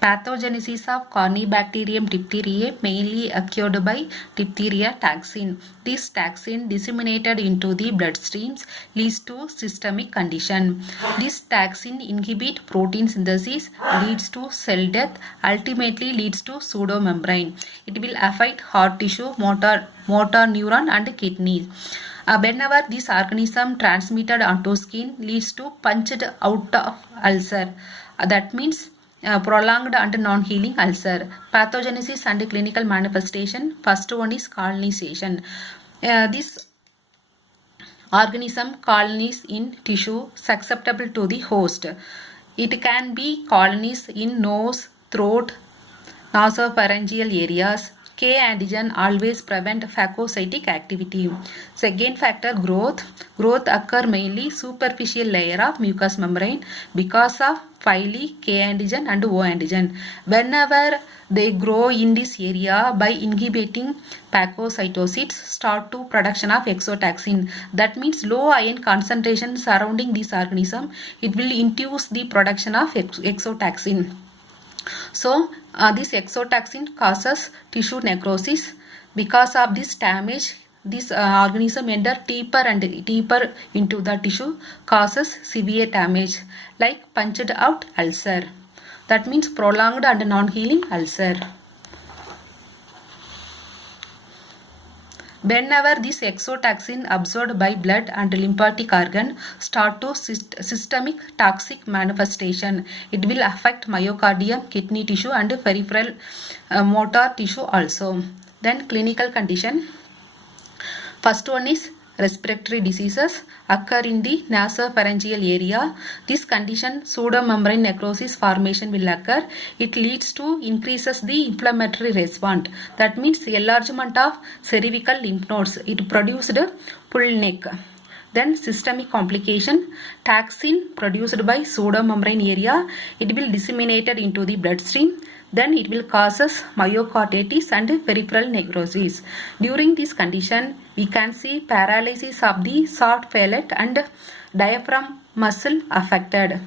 Pathogenesis of Corynebacterium diphtheriae mainly occurred by diphtheria toxin. This toxin disseminated into the bloodstreams leads to systemic condition. This toxin inhibits protein synthesis, leads to cell death, ultimately leads to pseudomembrane. It will affect heart tissue, motor neuron and kidneys. Whenever this organism transmitted onto skin leads to punched out of ulcer. That means prolonged and non-healing ulcer. Pathogenesis and clinical manifestation. First one is colonization. This organism colonies in tissue susceptible to the host. It can be colonies in nose, throat, nasopharyngeal areas. K antigen always prevent phagocytic activity. Second factor, growth. Growth occur mainly superficial layer of mucous membrane because of Phyli, K antigen and O antigen. Whenever they grow in this area by inhibiting phagocytosis start to production of exotoxin. That means low iron concentration surrounding this organism. It will induce the production of exotoxin. So this exotoxin causes tissue necrosis. Because of this damage, this organism enter deeper and deeper into the tissue, causes severe damage like punched out ulcer. That means prolonged and non-healing ulcer. Whenever this exotoxin absorbed by blood and lymphatic organ start to systemic toxic manifestation, it will affect myocardium, kidney tissue and peripheral motor tissue also. Then clinical condition. First one is respiratory diseases occur in the nasopharyngeal area. This condition pseudomembrane necrosis formation will occur. It leads to increases the inflammatory response. That means enlargement of cervical lymph nodes. It produced full neck. Then systemic complication. Toxin produced by pseudomembrane area. It will disseminated into the bloodstream. Then it will causes myocarditis and peripheral necrosis. During this condition, we can see paralysis of the short palate and diaphragm muscle affected.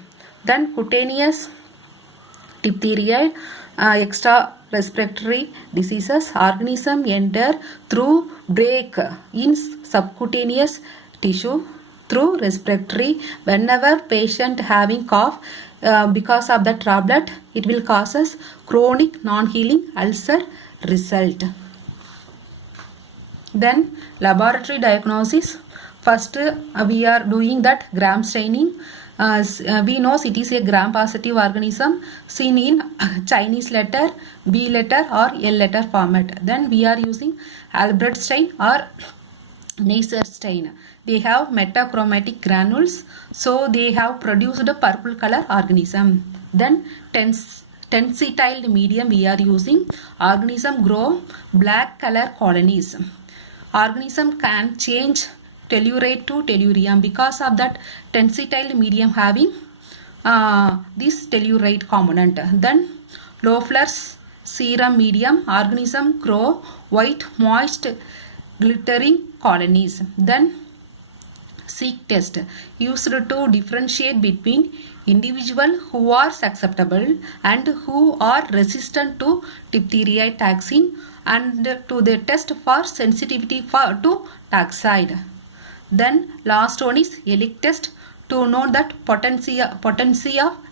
Then cutaneous diphtheria, extra respiratory diseases. Organism enter through break in subcutaneous tissue through respiratory. Whenever patient having cough, because of the droplet, it will causes chronic non-healing ulcer result. Then laboratory diagnosis. First we are doing that gram staining. We know it is a gram positive organism seen in Chinese letter, B letter or L letter format. Then we are using Albrecht stain or Neisser stain. They have metachromatic granules, so they have produced a purple color organism. Then tensityl medium we are using. Organism grow black color colonies. Organism can change tellurate to tellurium because of that tensityl medium having this tellurate component. Then Loeffler's serum medium. Organism grow white moist glittering colonies. Then Seek test used to differentiate between individual who are susceptible and who are resistant to diphtheria toxin and to the test for sensitivity to toxide. Then last one is ELIC test to know that potency of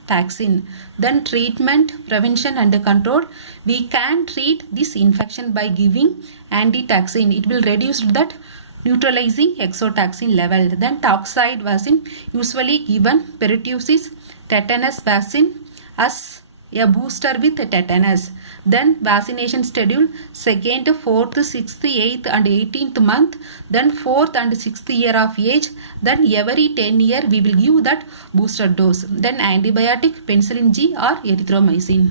toxin. Then treatment, prevention and control. We can treat this infection by giving antitoxin. It will reduce that neutralizing exotoxin level. Then toxide vaccine usually given pertussis, tetanus vaccine as a booster with tetanus. Then vaccination schedule 2nd, 4th, 6th, 8th and 18th month. Then 4th and 6th year of age. Then every 10 year we will give that booster dose. Then antibiotic penicillin G or erythromycin.